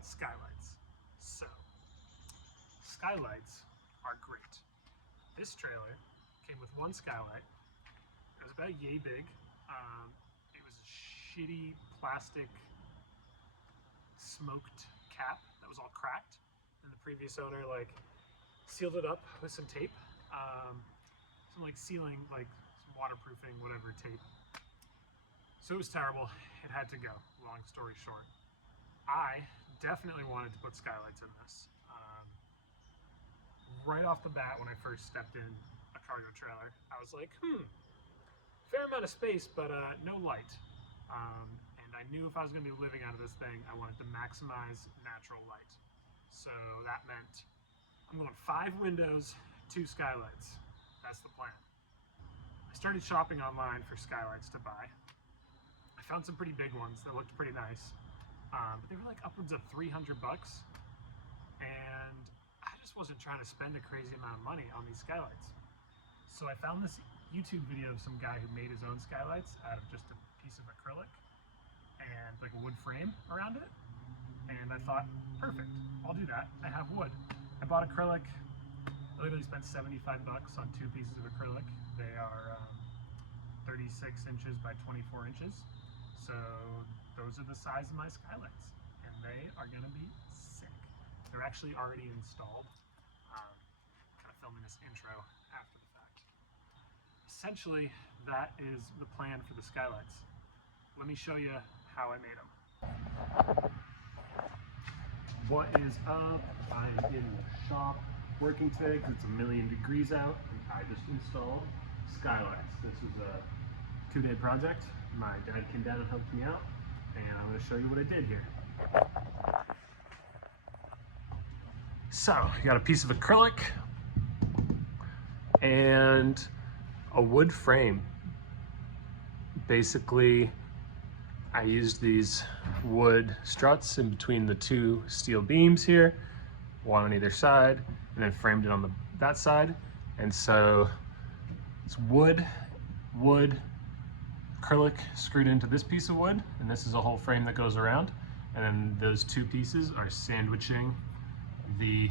about skylights. So, skylights are great. This trailer came with one skylight. It was about yay big. It was a shitty plastic smoked cap that was all cracked, and the previous owner sealed it up with some tape, some sealing, some waterproofing, whatever tape. So it was terrible. It had to go. Long story short, I definitely wanted to put skylights in this. Right off the bat, when I first stepped in a cargo trailer, I was like, fair amount of space, but no light. And I knew if I was going to be living out of this thing, I wanted to maximize natural light. So that meant I'm going 5 windows, 2 skylights. That's the plan. I started shopping online for skylights to buy. I found some pretty big ones that looked pretty nice, but they were upwards of $300, and I just wasn't trying to spend a crazy amount of money on these skylights. So I found this YouTube video of some guy who made his own skylights out of just a piece of acrylic and a wood frame around it. And I thought, perfect, I'll do that. I have wood. I bought acrylic. I literally spent $75 on 2 pieces of acrylic. They are 36 inches by 24 inches. So those are the size of my skylights, and they are gonna be sick. They're actually already installed. Kind of filming this intro after the fact. Essentially, that is the plan for the skylights. Let me show you how I made them. What is up? I'm in the shop working today because it's 1,000,000 degrees out, and I just installed skylights. This is a 2-day project. My dad came down and helped me out, and I'm going to show you what I did here. So, you got a piece of acrylic and a wood frame. Basically, I used these wood struts in between the 2 steel beams here, one on either side, and then framed it on that side. And so it's wood, acrylic screwed into this piece of wood, and this is a whole frame that goes around. And then those 2 pieces are sandwiching the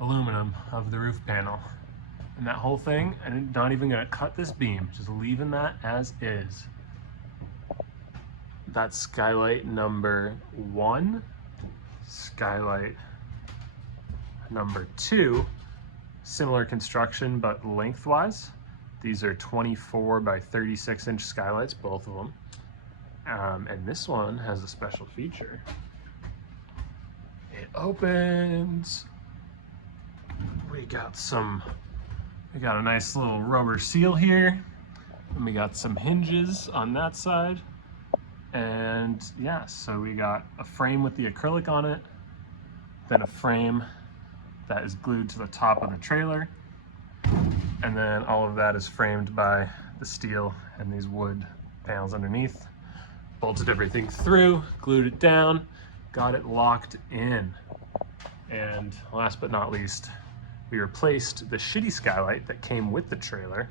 aluminum of the roof panel. And that whole thing, I'm not even gonna cut this beam, just leaving that as is. That's skylight number 1. Skylight number 2, similar construction but lengthwise. These are 24 by 36 inch skylights, both of them. And this one has a special feature. It opens. We got a nice little rubber seal here, and we got some hinges on that side. And yeah, so we got a frame with the acrylic on it, then a frame that is glued to the top of the trailer, and then all of that is framed by the steel and these wood panels underneath. Bolted everything through, glued it down, got it locked in. And last but not least, we replaced the shitty skylight that came with the trailer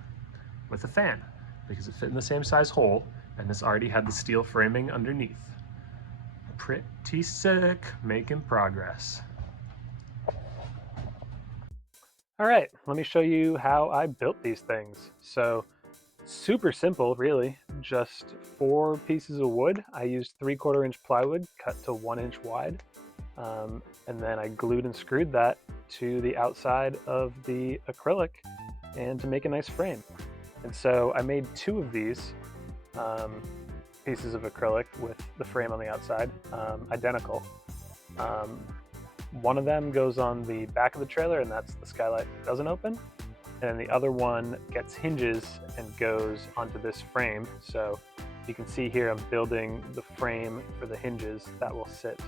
with a fan, because it fit in the same size hole, and this already had the steel framing underneath. Pretty sick, making progress. All right, let me show you how I built these things. So, super simple, really. Just 4 pieces of wood. I used 3/4 inch plywood cut to 1 inch wide. And then I glued and screwed that to the outside of the acrylic and to make a nice frame. And so I made 2 of these pieces of acrylic with the frame on the outside, identical. One of them goes on the back of the trailer, and that's the skylight that doesn't open. And then the other one gets hinges and goes onto this frame. So you can see here I'm building the frame for the hinges that will sit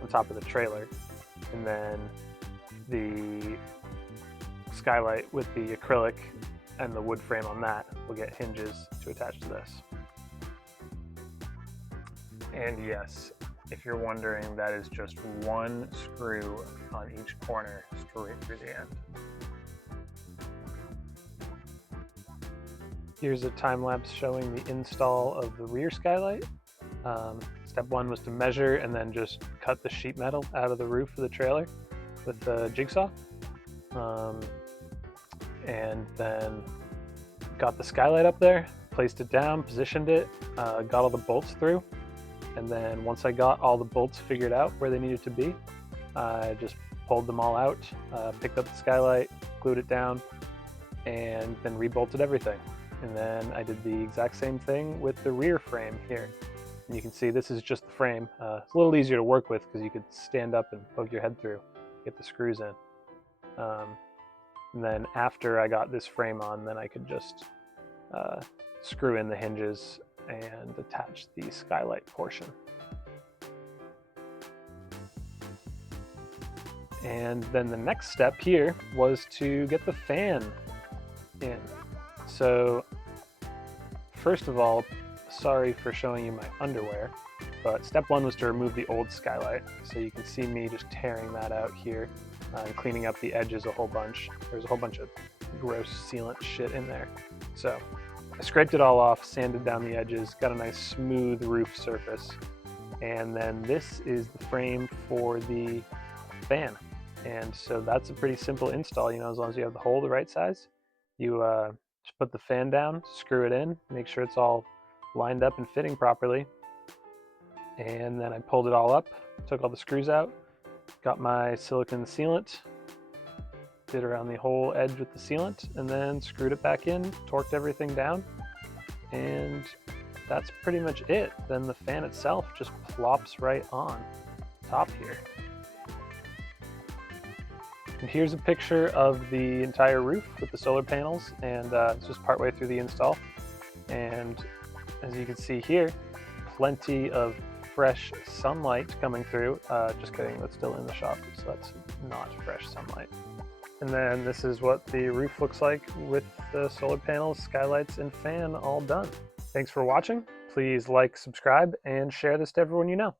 on top of the trailer. And then the skylight with the acrylic and the wood frame on that will get hinges to attach to this. And yes, if you're wondering, that is just 1 screw on each corner straight through the end. Here's a time lapse showing the install of the rear skylight. It's Step one was to measure and then just cut the sheet metal out of the roof of the trailer with the jigsaw. And then got the skylight up there, placed it down, positioned it, got all the bolts through. And then once I got all the bolts figured out where they needed to be, I just pulled them all out, picked up the skylight, glued it down, and then rebolted everything. And then I did the exact same thing with the rear frame here. And you can see this is just the frame. It's a little easier to work with because you could stand up and poke your head through, get the screws in. And then after I got this frame on, then I could just screw in the hinges and attach the skylight portion. And then the next step here was to get the fan in. So first of all, sorry for showing you my underwear, but step one was to remove the old skylight. So you can see me just tearing that out here and cleaning up the edges a whole bunch. There's a whole bunch of gross sealant shit in there. So I scraped it all off, sanded down the edges, got a nice smooth roof surface. And then this is the frame for the fan. And so that's a pretty simple install, you know, as long as you have the hole the right size. You just put the fan down, screw it in, make sure it's all lined up and fitting properly. And then I pulled it all up, took all the screws out, got my silicone sealant, did around the whole edge with the sealant, and then screwed it back in, torqued everything down, and that's pretty much it. Then the fan itself just plops right on top here. And here's a picture of the entire roof with the solar panels, and it's just partway through the install. And as you can see here, plenty of fresh sunlight coming through. Just kidding, that's still in the shop, so that's not fresh sunlight. And then this is what the roof looks like with the solar panels, skylights, and fan all done. Thanks for watching. Please like, subscribe, and share this to everyone you know.